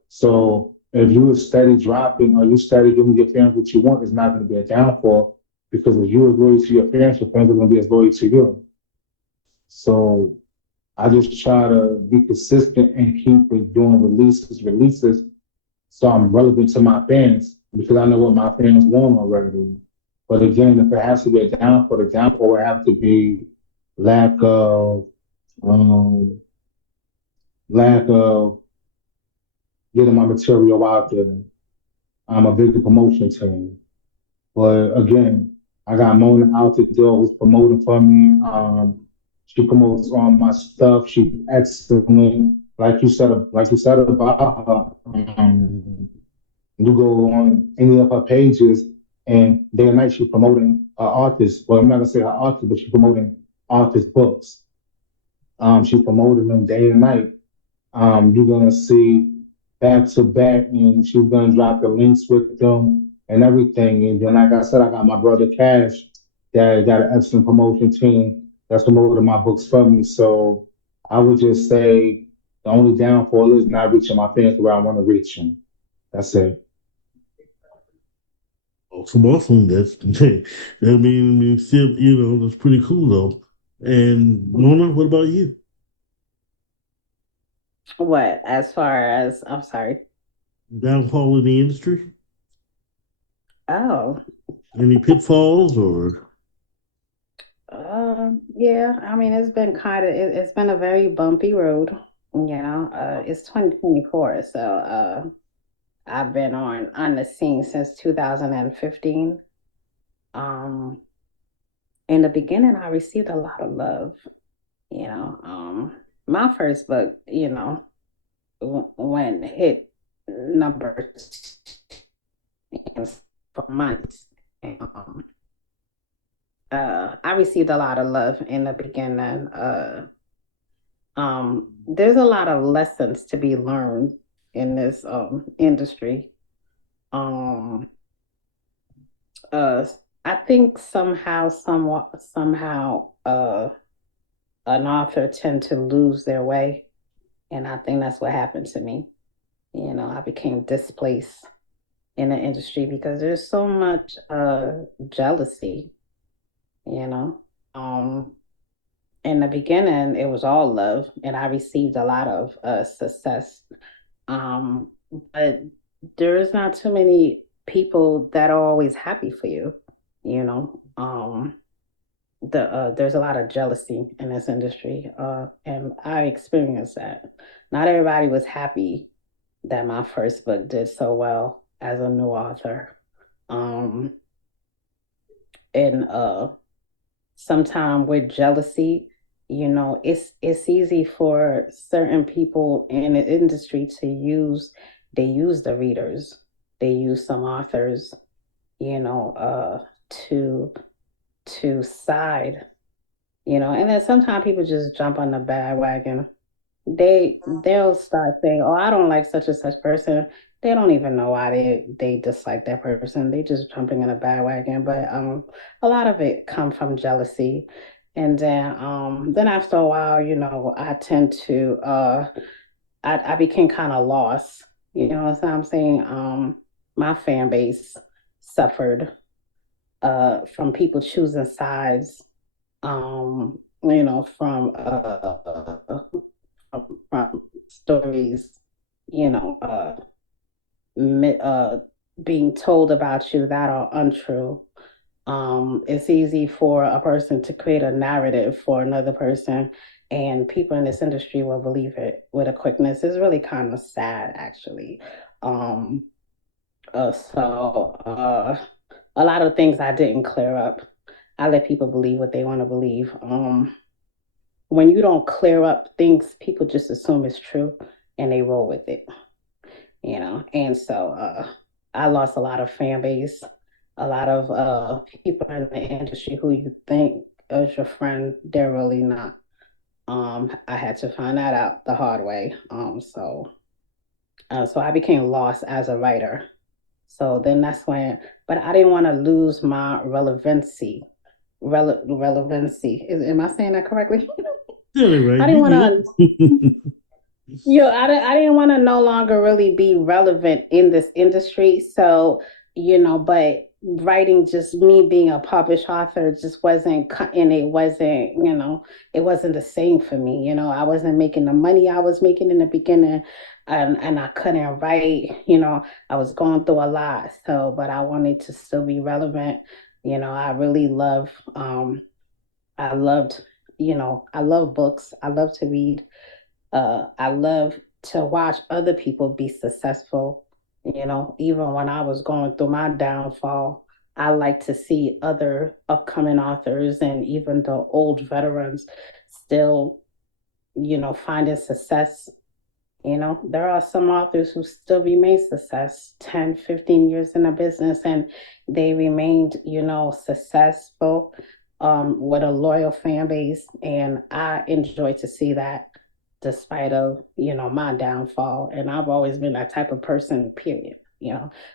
So if you are steady dropping or you steady giving your fans what you want, it's not going to be a downfall because if you're loyal to your fans are going to be as loyal to you. So I just try to be consistent and keep doing releases, so I'm relevant to my fans because I know what my fans want already. But again, if it has to be a downfall, the downfall would have to be lack of um, lack of getting my material out there. I'm a bigger promotion team. But again, I got Mona Altidort who's promoting for me. She promotes all my stuff. She's excellent. Like you said about her, you go on any of her pages, and day and night she's promoting her artists. Well, I'm not gonna say her artist, but she's promoting artist books. She's promoting them day and night. You're gonna see back to back, and she's gonna drop the links with them and everything. And then, like I said, I got my brother Cash that got an excellent promotion team that's promoting my books for me. So I would just say the only downfall is not reaching my fans where I want to reach them. That's it. Awesome, awesome. That's, I mean, still, that's pretty cool though. And Mona, what about you? What, as far as, I'm sorry. Downfall in the industry? Oh, Any pitfalls or? yeah, I mean, it's been it's been a very bumpy road, it's 2024, so I've been on the scene since 2015. Um, in the beginning, I received a lot of love, you know. My first book, when hit number two for months. Um, I received a lot of love in the beginning. There's a lot of lessons to be learned in this industry. Um, uh, I think somehow, an author tend to lose their way, and I think that's what happened to me. I became displaced in the industry because there's so much jealousy. You know, um, in the beginning, it was all love, and I received a lot of success. Um, but there's not too many people that are always happy for you. You know, there's a lot of jealousy in this industry, and I experienced that. Not everybody was happy that my first book did so well as a new author. Um, and Sometimes with jealousy, it's easy for certain people in the industry to use the readers, they use some authors, you know, to side, and then sometimes people just jump on the bandwagon. They'll start saying, "Oh, I don't like such and such person." They don't even know why they dislike that person. They just jumping in a bandwagon. But a lot of it come from jealousy, and then after a while, I tend to I became kind of lost. You know what I'm saying? My fan base suffered from people choosing sides. From from stories, you know, being told about you that are untrue. It's easy for a person to create a narrative for another person, and people in this industry will believe it with a quickness. It's really kind of sad, actually. Um, so a lot of things I didn't clear up. I let people believe what they want to believe. When you don't clear up things, people just assume it's true and they roll with it, you know. And so I lost a lot of fan base, a lot of people in the industry who you think is your friend, they're really not. I had to find that out the hard way. So I became lost as a writer. So then that's when, but I didn't want to lose my relevancy. Relevancy. Am I saying that correctly? Silly, right? I didn't You want to good. I didn't want to no longer really be relevant in this industry. So, but writing, just me being a published author just wasn't cutting. It wasn't, it wasn't the same for me. I wasn't making the money I was making in the beginning, and I couldn't write. I was going through a lot. So, but I wanted to still be relevant. I really I loved, I love books. I love to read. I love to watch other people be successful. Even when I was going through my downfall, I like to see other upcoming authors and even the old veterans still, finding success. There are some authors who still remain success 10, 15 years in a business, and they remained, successful with a loyal fan base. And I enjoy to see that despite of, my downfall. And I've always been that type of person, period.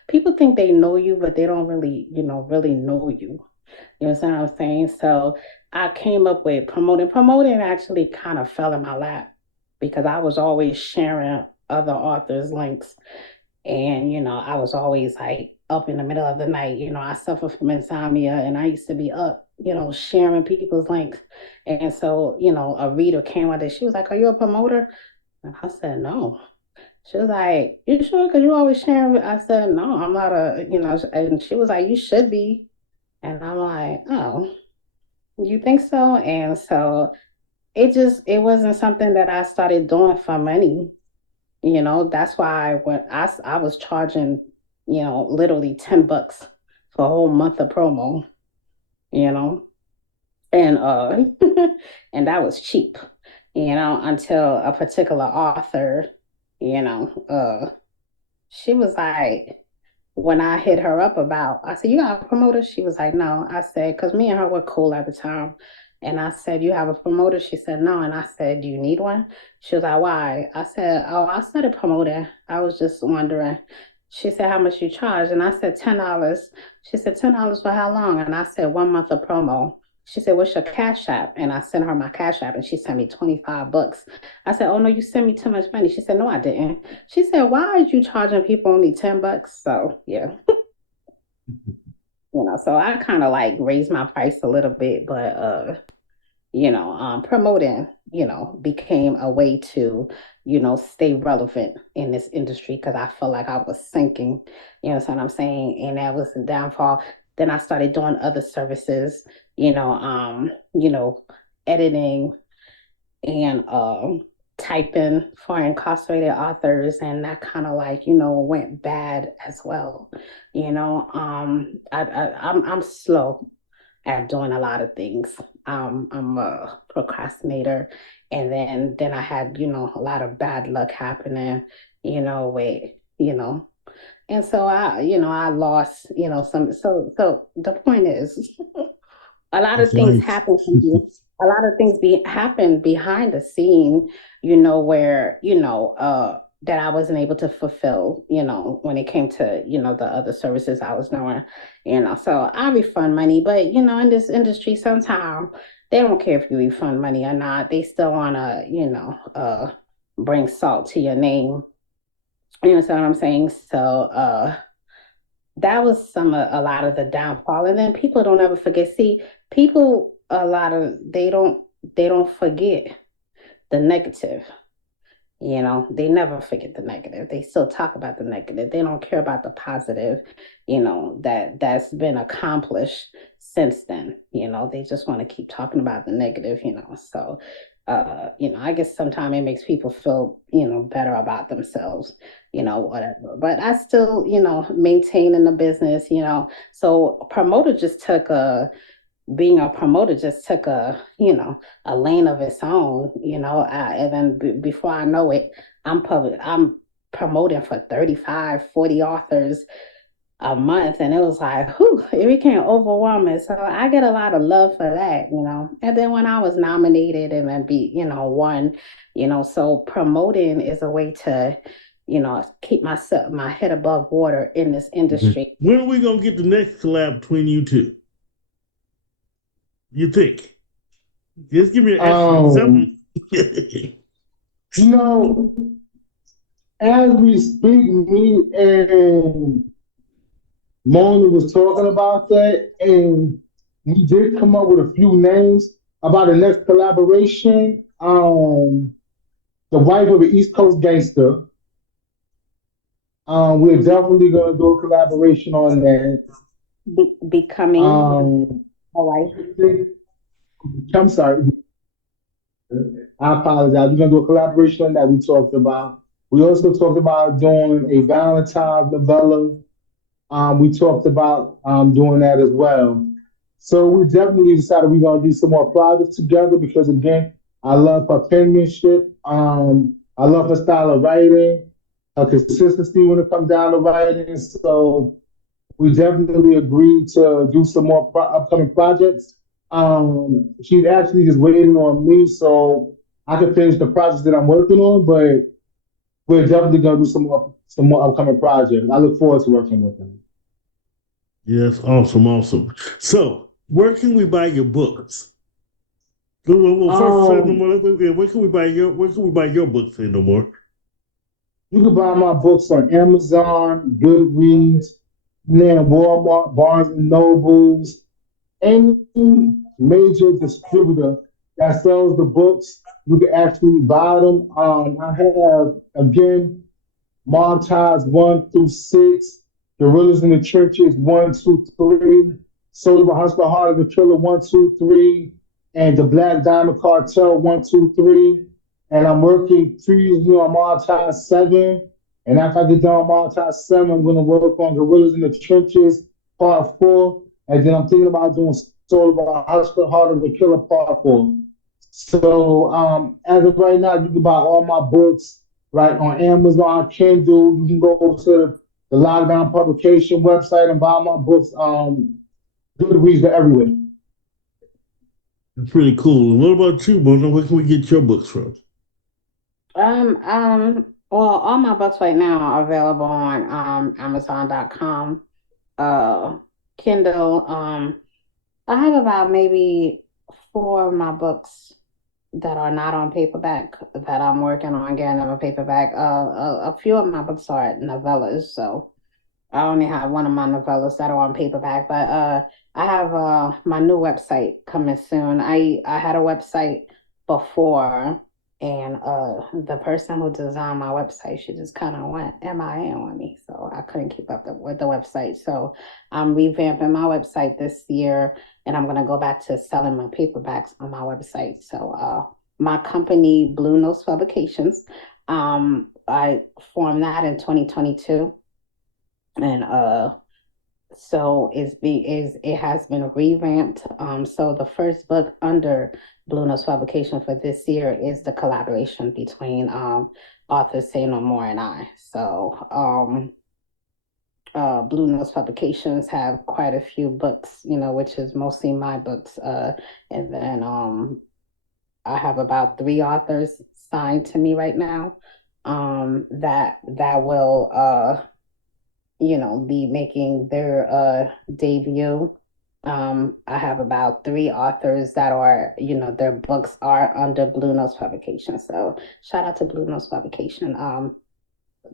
People think they know you, but they don't really, really know you. You know what I'm saying? So I came up with promoting. Promoting actually kind of fell in my lap because I was always sharing other authors' links. And, I was always like up in the middle of the night. I suffer from insomnia and I used to be up, sharing people's links. And so, a reader came out there. She was like, "Are you a promoter?" And I said, "No." She was like, "You sure? Because you always sharing." I said, "No, I'm not and she was like, "You should be." And I'm like, "Oh, you think so?" And so it wasn't something that I started doing for money. That's why when I was charging, literally $10 for a whole month of promo, you know, and and that was cheap, until a particular author, you know, uh, she was like, when I hit her up about, I said, "You got a promoter?" She was like, "No." I said, because me and her were cool at the time. And I said, "You have a promoter?" She said, "No." And I said, "Do you need one?" She was like, "Why?" I said, "Oh, I started promoting. I was just wondering." She said, "How much you charge?" And I said, $10. She said, $10 for how long? And I said, 1 month of promo. She said, "What's your Cash App?" And I sent her my Cash App and she sent me $25. I said, "Oh no, you sent me too much money." She said, "No, I didn't." She said, "Why are you charging people only $10?" So yeah, so I kind of like raised my price a little bit, but promoting, became a way to, stay relevant in this industry because I felt like I was sinking, what I'm saying? And that was the downfall. Then I started doing other services, editing and typing for incarcerated authors, and that kind of like went bad as well. I'm slow at doing a lot of things. I'm a procrastinator, and then I had a lot of bad luck happening, with and so I lost some. So the point is, a lot of That's things life. happen from you. A lot of things happen behind the scene, where that I wasn't able to fulfill, when it came to the other services I was doing, So I refund money, but in this industry, sometimes they don't care if you refund money or not. They still wanna, bring salt to your name. You know what I'm saying? So that was a lot of the downfall. And then people don't ever forget. See, people a lot of they don't forget the negative. They never forget the negative. They still talk about the negative. They don't care about the positive, that's been accomplished since then. They just want to keep talking about the negative. So, I guess sometimes it makes people feel, better about themselves, whatever. But I still, maintain in the business. So promoter just took a being a promoter just took a lane of its own, and then before I know it, I'm promoting for 35, 40 authors a month, and it was like, whew, it became overwhelming. So I get a lot of love for that. And then when I was nominated and then won, so promoting is a way to keep my head above water in this industry. When are we gonna get the next collab between you two? You think? Just give me an estimate, something. You know, as we speak, me and Mona was talking about that, and we did come up with a few names about the next collaboration. The wife of the East Coast gangster. We're definitely gonna do a collaboration on that. Becoming a wife. I'm sorry, I apologize. We're gonna do a collaboration on that we talked about. We also talked about doing a Valentine's novella. We talked about doing that as well. So we definitely decided we're gonna do some more projects together because again, I love her penmanship. I love her style of writing, her consistency when it comes down to writing. So we definitely agreed to do some more upcoming projects. She's actually just waiting on me so I can finish the projects that I'm working on, but we're definitely gonna do some more upcoming projects. I look forward to working with them. Yes, awesome, awesome. So, where can we buy your books? Well, first, say no Um, more. Where can we buy your books? Say no more. you can buy my books on Amazon, Goodreads, then Walmart, Barnes and Nobles, any major distributor that sells the books. You can actually buy them. I have again Montage 1 through 6, Gorillas in the Churches 1, 2, 3, Soul of a Hustler, Heart of a Killer 1, 2, 3, and the Black Diamond Cartel 1, 2, 3. And I'm working previously on Montage 7. And after I get done with Montage 7, I'm going to work on Gorillas in the Trenches Part 4. And then I'm thinking about doing Soul of a Hustler, Heart of a Killer Part 4. So as of right now, you can buy all my books right on Amazon, Kindle. You can go to the Lockdown Publication website and buy my books. Goodreads are everywhere. It's pretty cool. And what about you, Mona? Where can we get your books from? Well, all my books right now are available on Amazon.com, uh, Kindle. I have about maybe four of my books that are not on paperback that I'm working on getting them a paperback. A few of my books are novellas, so I only have one of my novellas that are on paperback, but I have my new website coming soon. I had a website before, and the person who designed my website, she just kind of went MIA on me, so I couldn't keep up with the website. So I'm revamping my website this year, and I'm gonna go back to selling my paperbacks on my website. So my company, Blue Nose Publications, I formed that in 2022, and so it has been revamped. So the first book under Blue Notes Publication for this year is the collaboration between author Say No More and I. So Blue Notes Publications have quite a few books, which is mostly my books. And then I have about three authors signed to me right now, that will be making their debut. I have about three authors that are, their books are under Blue Notes Publication. So shout out to Blue Notes Publication.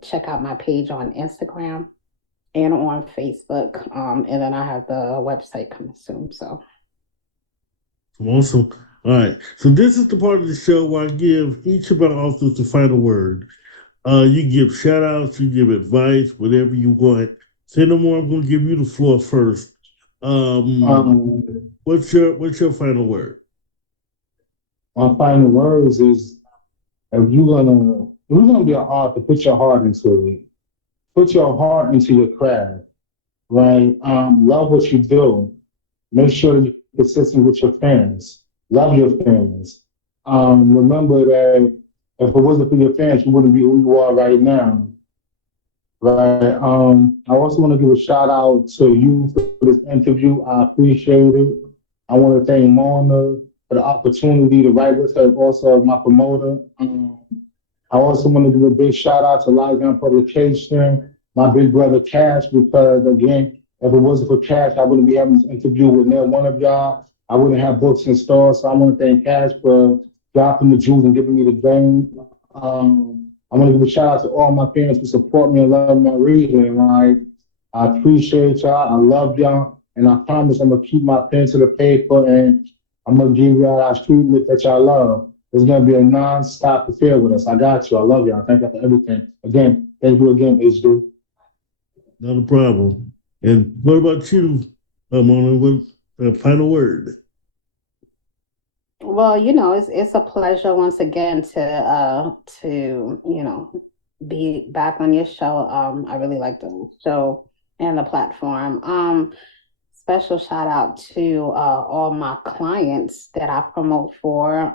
Check out my page on Instagram and on Facebook. And then I have the website coming soon. So Awesome. All right. So this is the part of the show where I give each of our authors the final word. You give shout outs, you give advice, whatever you want. Say no more. I'm gonna give you the floor first. Um, Um, what's your final word? my final words is if you're gonna be an author, put your heart into it. Put your heart into your craft, right? Love what you do. Make sure that you're consistent with your fans. Love your fans. Remember that if it wasn't for your fans, you wouldn't be who you are right now. Right. I also want to give a shout out to you for this interview. I appreciate it. I want to thank Mona for the opportunity to write with her, also as my promoter. I also want to give a big shout out to Ligon Publication, my big brother Cash, because again, if it wasn't for Cash, I wouldn't be having this interview with near one of y'all. I wouldn't have books in stores. So I want to thank Cash for dropping the jewels and giving me the game. I want to give a shout out to all my fans who support me and love my reading. Like, I appreciate y'all. I love y'all. And I promise I'm going to keep my pen to the paper and I'm going to give y'all our street lit that y'all love. It's gonna be a non-stop affair with us. I got you. I love you. I thank you for everything. Again, thank you again, HD. Not a problem. And what about you, Mona? What final word? Well, it's a pleasure once again to be back on your show. I really like the show and the platform. Special shout out to all my clients that I promote for.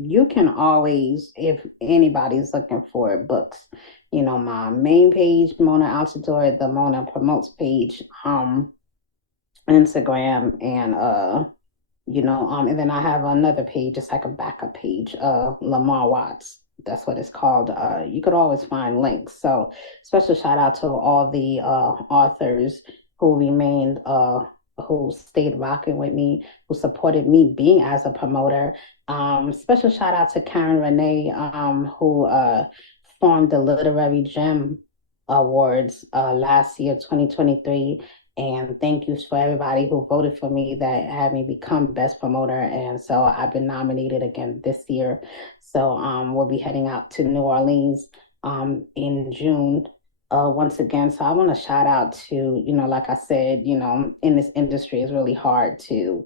You can always, if anybody's looking for books, my main page, Mona Altidort, the Mona Promotes page, Instagram, and then I have another page, it's like a backup page, Lamar Watts. That's what it's called. You could always find links. So special shout out to all the authors who remained who stayed rocking with me, who supported me being as a promoter. Special shout out to Karen Renee, who formed the Literary Gem Awards last year, 2023. And thank you for everybody who voted for me that had me become best promoter. And so I've been nominated again this year. So we'll be heading out to New Orleans in June once again. So I want to shout out to, like I said, in this industry, it's really hard to,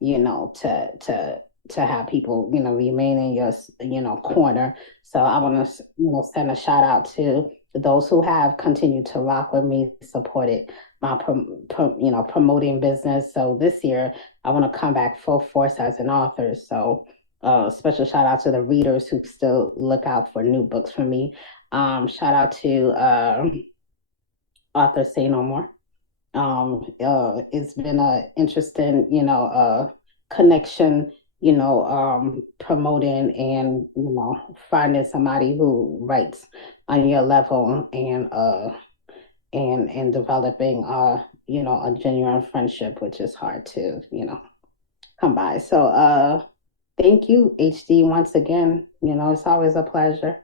to have people, remain in your, corner. So I want to, send a shout out to those who have continued to rock with me, supported my promoting business. So this year I want to come back full force as an author. So special shout out to the readers who still look out for new books from me. Shout out to author Say No More. It's been a interesting, connection, promoting and finding somebody who writes on your level and developing a genuine friendship, which is hard to come by. So thank you, HD, once again. It's always a pleasure.